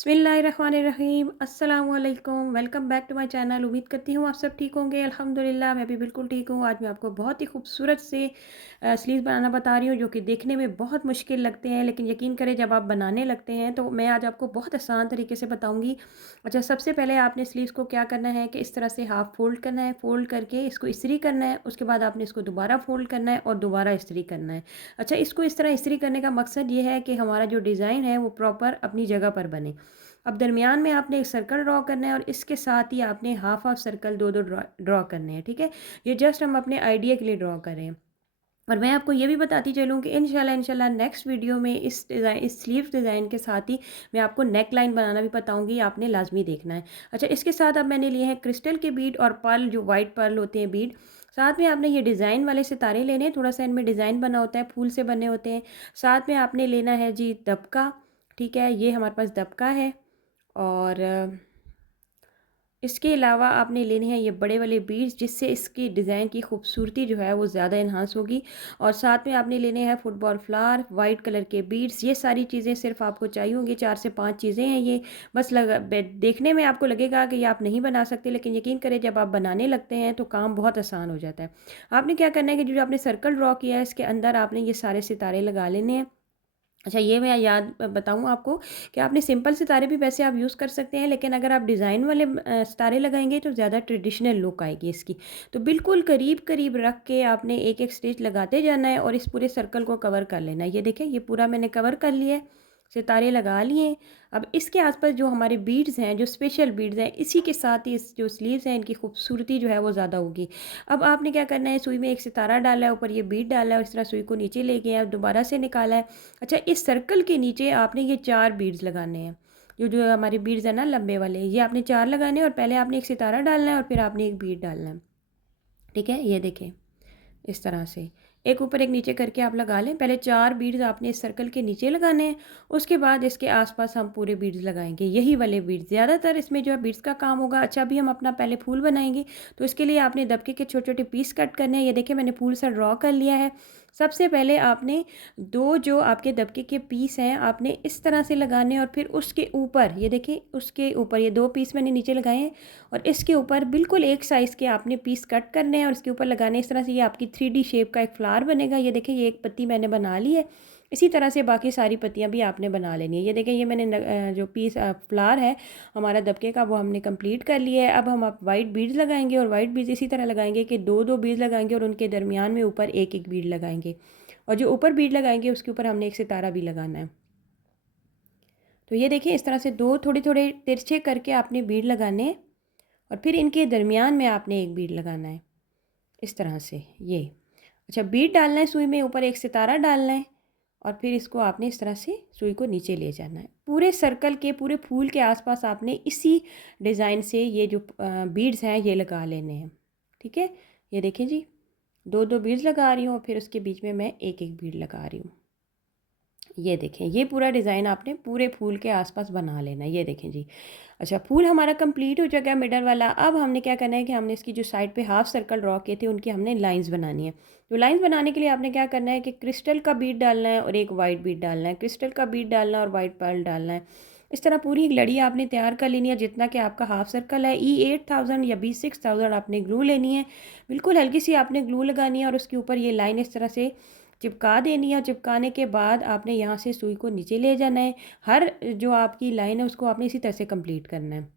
बिस्मिल्लाहिर्रहमानिर्रहीम अस्सलामुअलैकुम। Welcome back to my channel. उम्मीद करती हूँ आप सब ठीक होंगे। अल्हम्दुलिल्लाह मैं भी बिल्कुल ठीक हूँ। आज मैं आपको बहुत ही खूबसूरत से स्लीव्स बनाना बता रही हूँ, जो कि देखने में बहुत मुश्किल लगते हैं, लेकिन यकीन करें जब आप बनाने लगते हैं तो मैं आज आपको बहुत आसान तरीके से बताऊँगी। अच्छा, सबसे पहले आपने स्लीव्स को क्या करना है कि इस तरह से हाफ़ फ़ोल्ड करना है, फ़ोल्ड करके इसको इस्त्री करना है। उसके बाद आपने इसको दोबारा फ़ोल्ड करना है और दोबारा इस्त्री करना है। अच्छा, इसको इस तरह इस्त्री करने का मकसद ये है कि हमारा जो डिज़ाइन है वो प्रॉपर अपनी जगह पर बने। अब दरमियान में आपने एक सर्कल ड्रॉ करना है और इसके साथ ही आपने हाफ हाफ सर्कल दो दो ड्रॉ ड्रॉ करने हैं। ठीक है, ये जस्ट हम अपने आइडिया के लिए ड्रॉ कर रहे हैं। और मैं आपको ये भी बताती चलूँ कि इंशाल्लाह नेक्स्ट वीडियो में इस स्लीव डिज़ाइन के साथ ही मैं आपको नेक लाइन बनाना भी बताऊँगी, आपने लाजमी देखना है। अच्छा, इसके साथ अब मैंने लिए हैं क्रिस्टल के बीड और पर्ल, जो वाइट पर्ल होते हैं बीड। साथ में आपने ये डिज़ाइन वाले सितारे लेने हैं, थोड़ा सा इनमें डिज़ाइन बना होता है, फूल से बने होते हैं। साथ में आपने लेना है जी दबका। ठीक है, ये हमारे पास दबका है। और इसके अलावा आपने लेने हैं ये बड़े वाले बीड्स, जिससे इसकी डिज़ाइन की खूबसूरती जो है वो ज़्यादा इन्हांस होगी। और साथ में आपने लेने हैं फुटबॉल फ्लावर, वाइट कलर के बीड्स। ये सारी चीज़ें सिर्फ आपको चाहिए होंगी, 4 से 5 चीज़ें हैं ये। बस देखने में आपको लगेगा कि ये आप नहीं बना सकते, लेकिन यकीन करें जब आप बनाने लगते हैं तो काम बहुत आसान हो जाता है। आपने क्या करना है कि जो आपने सर्कल ड्रॉ किया है इसके अंदर आपने ये सारे सितारे लगा लेने हैं। अच्छा, ये मैं याद बताऊँ आपको कि आपने सिंपल सितारे भी वैसे आप यूज़ कर सकते हैं, लेकिन अगर आप डिज़ाइन वाले सितारे लगाएंगे तो ज़्यादा ट्रेडिशनल लुक आएगी इसकी। तो बिल्कुल करीब करीब रख के आपने एक एक स्टिच लगाते जाना है और इस पूरे सर्कल को कवर कर लेना है। ये देखें, ये पूरा मैंने कवर कर लिया है, सितारे लगा लिए। अब इसके आसपास जो हमारे बीड्स हैं, जो स्पेशल बीड्स हैं, इसी के साथ ही इस जो स्लीव्स हैं इनकी खूबसूरती जो है वो ज़्यादा होगी। अब आपने क्या करना है, सुई में एक सितारा डाला है, ऊपर ये बीड डाला है और इस तरह सुई को नीचे ले गए, अब दोबारा से निकाला है। अच्छा, इस सर्कल के नीचे आपने ये 4 बीड्स लगाने हैं। जो हमारे बीड्स हैं ना लंबे वाले, ये आपने 4 लगाने हैं और पहले आपने एक सितारा डालना है और फिर आपने एक बीड डालना है। ठीक है, ये देखें, इस तरह से एक ऊपर एक नीचे करके आप लगा लें। पहले 4 बीड्स आपने इस सर्कल के नीचे लगाने हैं, उसके बाद इसके आसपास हम पूरे बीड्स लगाएंगे, यही वाले बीड्स। ज़्यादातर इसमें जो है बीड्स का काम होगा। अच्छा, अभी हम अपना पहले फूल बनाएंगे, तो इसके लिए आपने दबके के छोटे छोटे पीस कट करने हैं। ये देखिए, मैंने फूल सा ड्रॉ कर लिया है। सबसे पहले आपने दो जो आपके दबके के पीस हैं आपने इस तरह से लगाने हैं और फिर उसके ऊपर, ये देखिए, उसके ऊपर ये 2 पीस मैंने नीचे लगाए हैं और इसके ऊपर बिल्कुल एक साइज़ के आपने पीस कट करने हैं और इसके ऊपर लगाने हैं। इस तरह से ये आपकी 3D शेप का एक फ्लावर बनेगा। ये देखिए, ये एक पत्ती मैंने बना ली है। इसी तरह से बाकी सारी पत्तियां भी आपने बना लेनी है। ये देखिए, ये मैंने जो पीस फ्लावर है हमारा दबके का, वो हमने कंप्लीट कर लिया है। अब हम आप वाइट बीड्स लगाएंगे और वाइट बीड्स इसी तरह लगाएंगे कि दो दो बीड्स लगाएंगे और उनके दरमियान में ऊपर एक एक बीड लगाएंगे। और जो ऊपर बीड लगाएंगे उसके ऊपर हमने एक सितारा भी लगाना है। तो ये देखिए, इस तरह से दो थोड़े थोड़े तिरछे करके आपने बीड लगाने हैं और फिर इनके दरमियान में आपने एक बीड लगाना है, इस तरह से ये। अच्छा, बीड डालना है सुई में, ऊपर एक सितारा डालना है और फिर इसको आपने इस तरह से सुई को नीचे ले जाना है। पूरे सर्कल के, पूरे फूल के आसपास आपने इसी डिज़ाइन से ये जो बीड्स हैं ये लगा लेने हैं। ठीक है, ये देखें जी, दो दो बीड्स लगा रही हूँ और फिर उसके बीच में मैं एक एक बीड लगा रही हूँ। ये देखें, ये पूरा डिज़ाइन आपने पूरे फूल के आसपास बना लेना है। ये देखें जी। अच्छा, फूल हमारा कंप्लीट हो चुका है मिडल वाला। अब हमने क्या करना है कि हमने इसकी जो साइड पे हाफ सर्कल ड्रॉ किए थे उनकी हमने लाइंस बनानी है। तो लाइंस बनाने के लिए आपने क्या करना है कि क्रिस्टल का बीड डालना है और एक वाइट बीड डालना है, क्रिस्टल का बीड डालना है और वाइट पर्ल डालना है। इस तरह पूरी एक लड़ी आपने तैयार कर लेनी है, जितना कि आपका हाफ सर्कल है। E8000 या B6000 आपने ग्लू लेनी है, बिल्कुल हल्की सी आपने ग्लू लगानी है और उसके ऊपर ये लाइन इस तरह से चिपका देनी है। चिपकाने के बाद आपने यहाँ से सुई को नीचे ले जाना है। हर जो आपकी लाइन है उसको आपने इसी तरह से कंप्लीट करना है।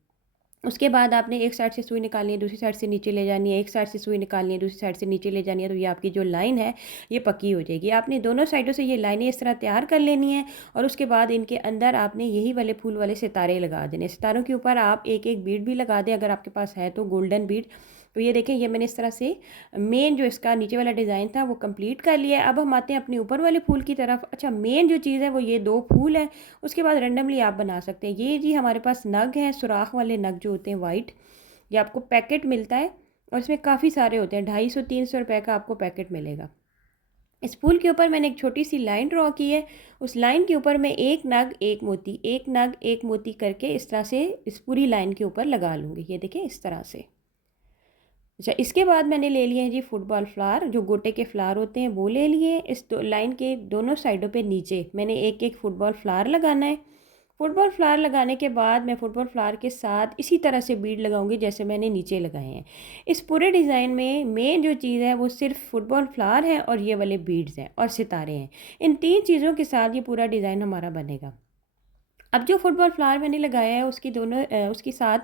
उसके बाद आपने एक साइड से सुई निकालनी है, दूसरी साइड से नीचे ले जानी है, एक साइड से सुई निकालनी है, दूसरी साइड से नीचे ले जानी है। तो ये आपकी जो लाइन है ये पक्की हो जाएगी। आपने दोनों साइडों से ये लाइनें इस तरह तैयार कर लेनी है और उसके बाद इनके अंदर आपने यही वाले फूल वाले सितारे लगा देने। सितारों के ऊपर आप एक एक बीड भी लगा दें, अगर आपके पास है तो गोल्डन बीड। तो ये देखें, ये मैंने इस तरह से मेन जो इसका नीचे वाला डिज़ाइन था वो कंप्लीट कर लिया है। अब हम आते हैं अपने ऊपर वाले फूल की तरफ। अच्छा, मेन जो चीज़ है वो ये दो फूल है, उसके बाद रैंडमली आप बना सकते हैं। ये जी हमारे पास नग हैं, सुराख वाले नग जो होते हैं वाइट, ये आपको पैकेट मिलता है और इसमें काफ़ी सारे होते हैं, 250-300 रुपये का आपको पैकेट मिलेगा। इस फूल के ऊपर मैंने एक छोटी सी लाइन ड्रॉ की है, उस लाइन के ऊपर मैं एक नग एक मोती, एक नग एक मोती करके इस तरह से इस पूरी लाइन के ऊपर लगा लूँगी। ये देखिए, इस तरह से। अच्छा, इसके बाद मैंने ले लिए हैं जी फुटबॉल फ्लावर, जो गोटे के फ्लावर होते हैं वो ले लिए। इस लाइन के दोनों साइडों पे नीचे मैंने एक एक फुटबॉल फ्लावर लगाना है फुटबॉल फ्लावर लगाने के बाद मैं फुटबॉल फ्लावर के साथ इसी तरह से बीड लगाऊंगी जैसे मैंने नीचे लगाए हैं। इस पूरे डिज़ाइन में मेन जो चीज़ है वो सिर्फ फुटबॉल फ्लावर है और ये वाले बीड्स हैं और सितारे हैं। इन 3 चीज़ों के साथ ये पूरा डिज़ाइन हमारा बनेगा। अब जो फुटबॉल फ्लावर मैंने लगाया है उसकी दोनों उसके साथ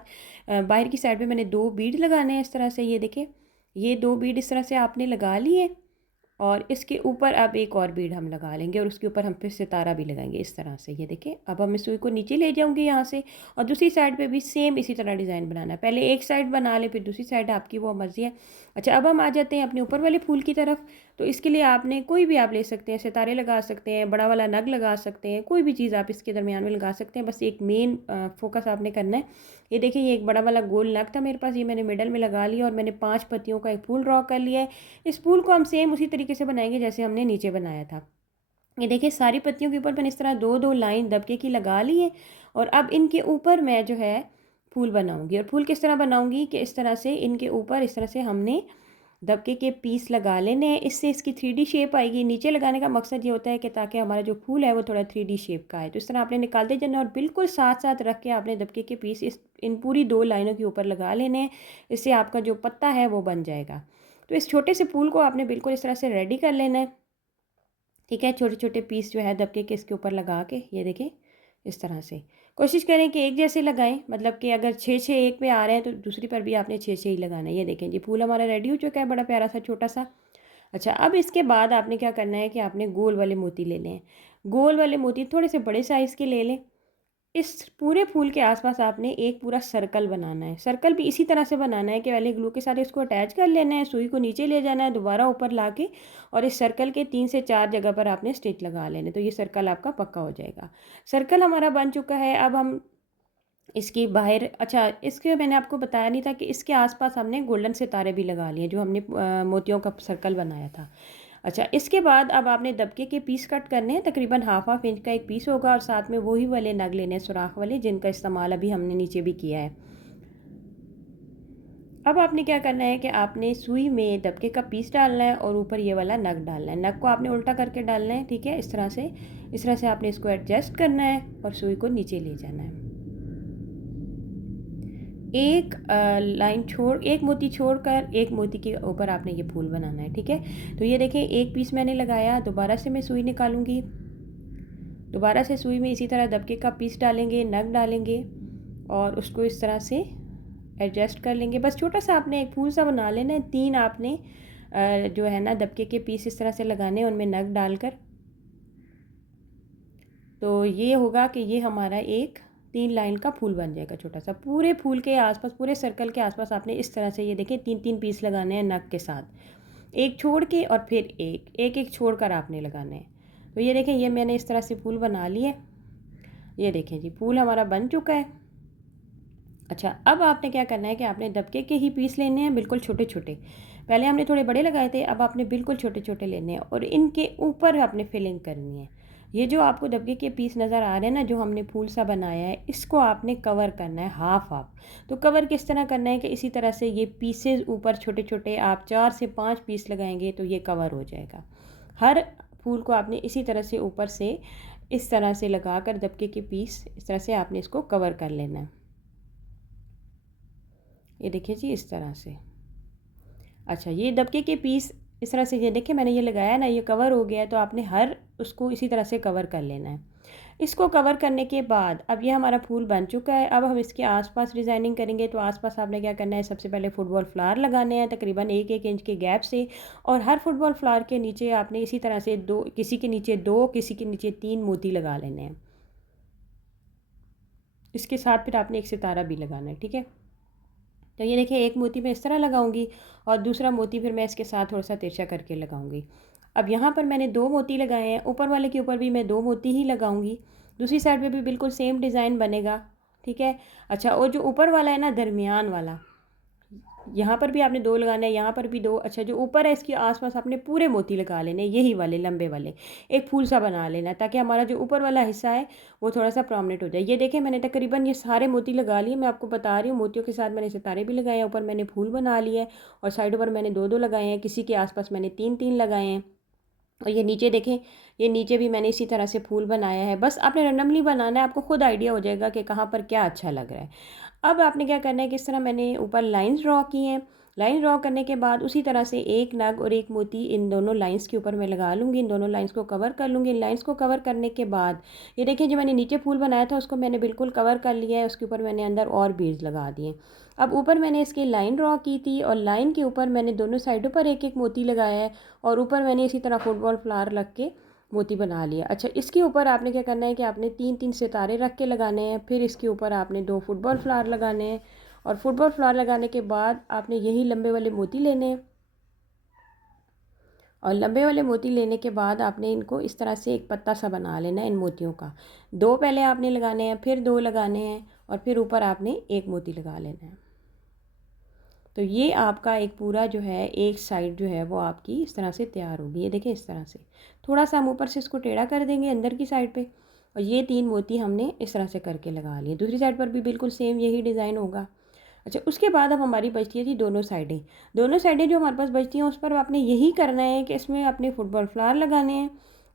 बाहर की साइड पे मैंने 2 बीड लगाने हैं इस तरह से, ये देखिए। ये 2 बीड इस तरह से आपने लगा लिए और इसके ऊपर अब एक और बीड हम लगा लेंगे और उसके ऊपर हम फिर सितारा भी लगाएंगे इस तरह से, ये देखिए। अब हम इस सुई को नीचे ले जाऊंगी यहाँ से और दूसरी साइड पे भी सेम इसी तरह डिज़ाइन बनाना है। पहले एक साइड बना ले फिर दूसरी साइड, आपकी वो मर्ज़ी है। अच्छा, अब हम आ जाते हैं अपने ऊपर वाले फूल की तरफ। तो इसके लिए आपने कोई भी आप ले सकते हैं, सितारे लगा सकते हैं, बड़ा वाला नग लगा सकते हैं, कोई भी चीज़ आप इसके दरमियान में लगा सकते हैं। बस एक मेन फोकस आपने करना है। ये देखिए, ये एक बड़ा वाला गोल नग था मेरे पास, ये मैंने मिडल में लगा लिया और मैंने 5 पत्तियों का एक फूल ड्रॉ कर लिया है। इस फूल को हम सेम उसी तरीके से बनाएंगे जैसे हमने नीचे बनाया था। ये देखिए, सारी पत्तियों के ऊपर मैंने इस तरह 2-2 लाइन दबके की लगा ली है और अब इनके ऊपर मैं जो है फूल बनाऊंगी। और फूल किस तरह बनाऊंगी कि इस तरह से इनके ऊपर इस तरह से हमने दबके के पीस लगा लेने हैं। इससे इसकी 3D शेप आएगी। नीचे लगाने का मकसद ये होता है कि ताकि हमारा जो फूल है वो थोड़ा 3D शेप का है। तो इस तरह आपने निकालते जाना और बिल्कुल साथ साथ रख के आपने दबके के पीस इन पूरी 2 लाइनों के ऊपर लगा लेने हैं। इससे आपका जो पत्ता है वो बन जाएगा। तो इस छोटे से फूल को आपने बिल्कुल इस तरह से रेडी कर लेना है। ठीक है, छोटे छोटे पीस जो है दबके के इसके ऊपर लगा के, ये देखें इस तरह से। कोशिश करें कि एक जैसे लगाएं, मतलब कि अगर 6-6 एक पे आ रहे हैं तो दूसरी पर भी आपने 6-6 ही लगाना है। ये देखें जी, फूल हमारा रेडी हो चुका है, बड़ा प्यारा सा छोटा सा। अच्छा, अब इसके बाद आपने क्या करना है कि आपने गोल वाले मोती ले लें। गोल वाले मोती थोड़े से बड़े साइज़ के ले लें। इस पूरे फूल के आसपास आपने एक पूरा सर्कल बनाना है। सर्कल भी इसी तरह से बनाना है कि पहले ग्लू के साथ इसको अटैच कर लेना है, सुई को नीचे ले जाना है, दोबारा ऊपर ला के और इस सर्कल के 3 से 4 जगह पर आपने स्टिच लगा लेने, तो ये सर्कल आपका पक्का हो जाएगा। सर्कल हमारा बन चुका है। अब हम इसकी बाहर, अच्छा इसके मैंने आपको बताया नहीं था कि इसके आसपास हमने गोल्डन सितारे भी लगा लिए जो हमने मोतियों का सर्कल बनाया था। अच्छा, इसके बाद अब आपने दबके के पीस कट करने हैं। तकरीबन हाफ इंच का एक पीस होगा और साथ में वही वाले नग लेने हैं सुराख वाले, जिनका इस्तेमाल अभी हमने नीचे भी किया है। अब आपने क्या करना है कि आपने सुई में दबके का पीस डालना है और ऊपर ये वाला नग डालना है। नग को आपने उल्टा करके डालना है, ठीक है, इस तरह से आपने इसको एडजस्ट करना है और सुई को नीचे ले जाना है। एक लाइन छोड़, एक मोती छोड़कर एक मोती के ऊपर आपने ये फूल बनाना है, ठीक है। तो ये देखें, एक पीस मैंने लगाया, दोबारा से मैं सुई निकालूंगी, दोबारा से सुई में इसी तरह दबके का पीस डालेंगे, नग डालेंगे और उसको इस तरह से एडजस्ट कर लेंगे। बस छोटा सा आपने एक फूल सा बना लेना है। 3 आपने जो है ना दबके के पीस इस तरह से लगाने हैं, उनमें नग डालकर। तो ये होगा कि ये हमारा एक 3 लाइन का फूल बन जाएगा छोटा सा। पूरे फूल के आसपास, पूरे सर्कल के आसपास आपने इस तरह से, ये देखिए, 3-3 पीस लगाने हैं नग के साथ, एक छोड़ के और फिर एक छोड़ कर आपने लगाने हैं। तो ये देखें, ये मैंने इस तरह से फूल बना लिए। ये देखें जी, फूल हमारा बन चुका है। अच्छा, अब आपने क्या करना है कि आपने दबके के ही पीस लेने हैं, बिल्कुल छोटे छोटे। पहले हमने थोड़े बड़े लगाए थे, अब आपने बिल्कुल छोटे छोटे लेने हैं और इनके ऊपर आपने फिलिंग करनी है। ये जो आपको दबके के पीस नज़र आ रहे हैं ना, जो हमने फूल सा बनाया है, इसको आपने कवर करना है हाफ हाफ। तो कवर किस तरह करना है कि इसी तरह से ये पीसेस ऊपर छोटे छोटे आप 4 से 5 पीस लगाएंगे तो ये कवर हो जाएगा। हर फूल को आपने इसी तरह से ऊपर से इस तरह से लगा कर दबके के पीस इस तरह से आपने इसको कवर कर लेना है। ये देखिए जी, इस तरह से। अच्छा, ये दबके के पीस इस तरह से, ये देखिए मैंने ये लगाया ना, ये कवर हो गया है। तो आपने हर उसको इसी तरह से कवर कर लेना है। इसको कवर करने के बाद अब ये हमारा फूल बन चुका है। अब हम इसके आसपास डिज़ाइनिंग करेंगे। तो आसपास आपने क्या करना है, सबसे पहले फुटबॉल फ्लावर लगाने हैं तकरीबन 1-1 इंच के गैप से और हर फुटबॉल फ्लावर के नीचे आपने इसी तरह से 2, किसी के नीचे 2, किसी के नीचे 3 मोती लगा लेने हैं। इसके साथ फिर आपने एक सितारा भी लगाना है, ठीक है। तो ये देखिए, एक मोती मैं इस तरह लगाऊंगी और दूसरा मोती फिर मैं इसके साथ थोड़ा सा तिरछा करके लगाऊंगी। अब यहाँ पर मैंने 2 मोती लगाए हैं, ऊपर वाले के ऊपर भी मैं 2 मोती ही लगाऊंगी। दूसरी साइड पे भी बिल्कुल सेम डिज़ाइन बनेगा, ठीक है। अच्छा, और जो ऊपर वाला है ना, दरमियान वाला, यहाँ पर भी आपने 2 लगाना है, यहाँ पर भी 2। अच्छा, जो ऊपर है इसके आसपास आपने पूरे मोती लगा लेने, यही वाले लंबे वाले, एक फूल सा बना लेना ताकि हमारा जो ऊपर वाला हिस्सा है वो थोड़ा सा प्रोमिनेंट हो जाए। ये देखें, मैंने तकरीबन ये सारे मोती लगा लिए। मैं आपको बता रही हूँ, मोतियों के साथ मैंने सितारे भी लगाए हैं, ऊपर मैंने फूल बना लिए और साइडों पर मैंने 2-2 लगाए हैं, किसी के आसपास मैंने 3-3 लगाए हैं। और ये नीचे देखें, ये नीचे भी मैंने इसी तरह से फूल बनाया है। बस आपने रैंडमली बनाना है, आपको खुद आइडिया हो जाएगा कि कहाँ पर क्या अच्छा लग रहा है। अब आपने क्या करना है, किस तरह मैंने ऊपर लाइंस ड्रॉ की हैं। लाइन ड्रॉ करने के बाद उसी तरह से एक नग और एक मोती इन दोनों लाइंस के ऊपर मैं लगा लूँगी। इन दोनों लाइंस को कवर कर लूँगी। इन लाइंस को कवर करने के बाद ये देखिए, जो मैंने नीचे फूल बनाया था उसको मैंने बिल्कुल कवर कर लिया है। उसके ऊपर मैंने अंदर और बीड्स लगा दिए। अब ऊपर मैंने इसकी लाइन ड्रॉ की थी और लाइन के ऊपर मैंने दोनों साइडों पर एक एक मोती लगाया है और ऊपर मैंने इसी तरह फुटबॉल फ्लावर रख के मोती बना लिया। अच्छा, इसके ऊपर आपने क्या करना है कि आपने 3-3 सितारे रख के लगाने हैं। फिर इसके ऊपर आपने 2 फुटबॉल फ्लावर लगाने हैं और फुटबॉल फ्लावर लगाने के बाद आपने यही लंबे वाले मोती लेने हैं। और लंबे वाले मोती लेने के बाद आपने इनको इस तरह से एक पत्ता सा बना लेना है इन मोतियों का। 2 पहले आपने लगाने हैं, फिर 2 लगाने हैं और फिर ऊपर आपने एक मोती लगा लेना है। तो ये आपका एक पूरा जो है एक साइड जो है वो आपकी इस तरह से तैयार होगी। ये देखिए, इस तरह से थोड़ा सा हम ऊपर से इसको टेढ़ा कर देंगे अंदर की साइड पे और ये 3 मोती हमने इस तरह से करके लगा लिए। दूसरी साइड पर भी बिल्कुल सेम यही डिज़ाइन होगा। अच्छा, उसके बाद अब हमारी बचती है जी दोनों साइडें। दोनों साइडें जो हमारे पास बचती हैं उस पर आपने यही करना है कि इसमें आपने फुटबॉल फ्लावर लगाने हैं,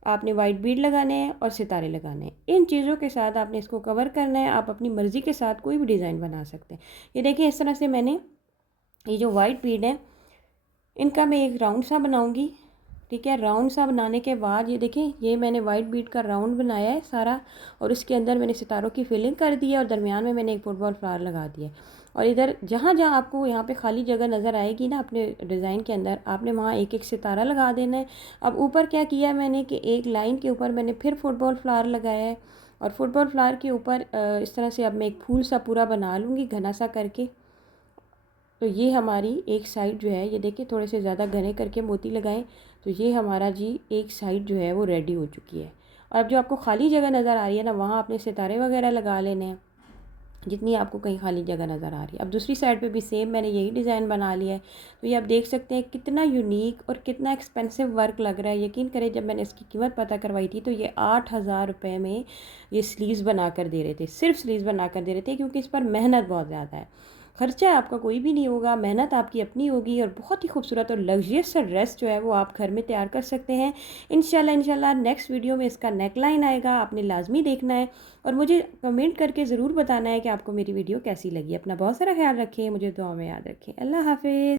आपने वाइट बीड लगाने हैं और सितारे लगाने हैं। इन चीज़ों के साथ आपने इसको कवर करना है। आप अपनी मर्ज़ी के साथ कोई भी डिज़ाइन बना सकते हैं। ये देखिए, इस तरह से मैंने ये जो वाइट बीड है इनका मैं एक राउंड सा बनाऊंगी। ठीक है, राउंड सा बनाने के बाद ये देखिए, ये मैंने वाइट बीड का राउंड बनाया है सारा और इसके अंदर मैंने सितारों की फिलिंग कर दी है और दरमियान में मैंने एक फुटबॉल फ्लावर लगा दिया है। और इधर जहाँ जहाँ आपको यहाँ पे खाली जगह नज़र आएगी ना अपने डिज़ाइन के अंदर, आपने वहाँ एक एक सितारा लगा देना है। अब ऊपर क्या किया है मैंने कि एक लाइन के ऊपर मैंने फिर फुटबॉल फ्लावर लगाया है और फुटबॉल फ्लावर के ऊपर इस तरह से अब मैं एक फूल सा पूरा बना लूँगी घना सा करके। तो ये हमारी एक साइड जो है, ये देखिए थोड़े से ज़्यादा घने करके मोती लगाएं। तो ये हमारा जी एक साइड जो है वो रेडी हो चुकी है। और अब जो आपको खाली जगह नज़र आ रही है ना, वहाँ आपने सितारे वगैरह लगा लेने हैं जितनी आपको कहीं खाली जगह नज़र आ रही है। अब दूसरी साइड पे भी सेम मैंने यही डिज़ाइन बना लिया है। तो ये आप देख सकते हैं कितना यूनिक और कितना एक्सपेंसिव वर्क लग रहा है। यकीन करें, जब मैंने इसकी कीमत पता करवाई थी तो ये 8,000 रुपये में ये स्लीव्स बना कर दे रहे थे। सिर्फ स्लीव्स बना कर दे रहे थे क्योंकि इस पर मेहनत बहुत ज़्यादा है। खर्चा आपका कोई भी नहीं होगा, मेहनत आपकी अपनी होगी और बहुत ही खूबसूरत और लग्जरियस सा ड्रेस जो है वो आप घर में तैयार कर सकते हैं। इंशाल्लाह नेक्स्ट वीडियो में इसका नेक लाइन आएगा, आपने लाजमी देखना है और मुझे कमेंट करके ज़रूर बताना है कि आपको मेरी वीडियो कैसी लगी। अपना बहुत सारा ख्याल रखें, मुझे दुआ में याद रखें। अल्लाह हाफ़िज़।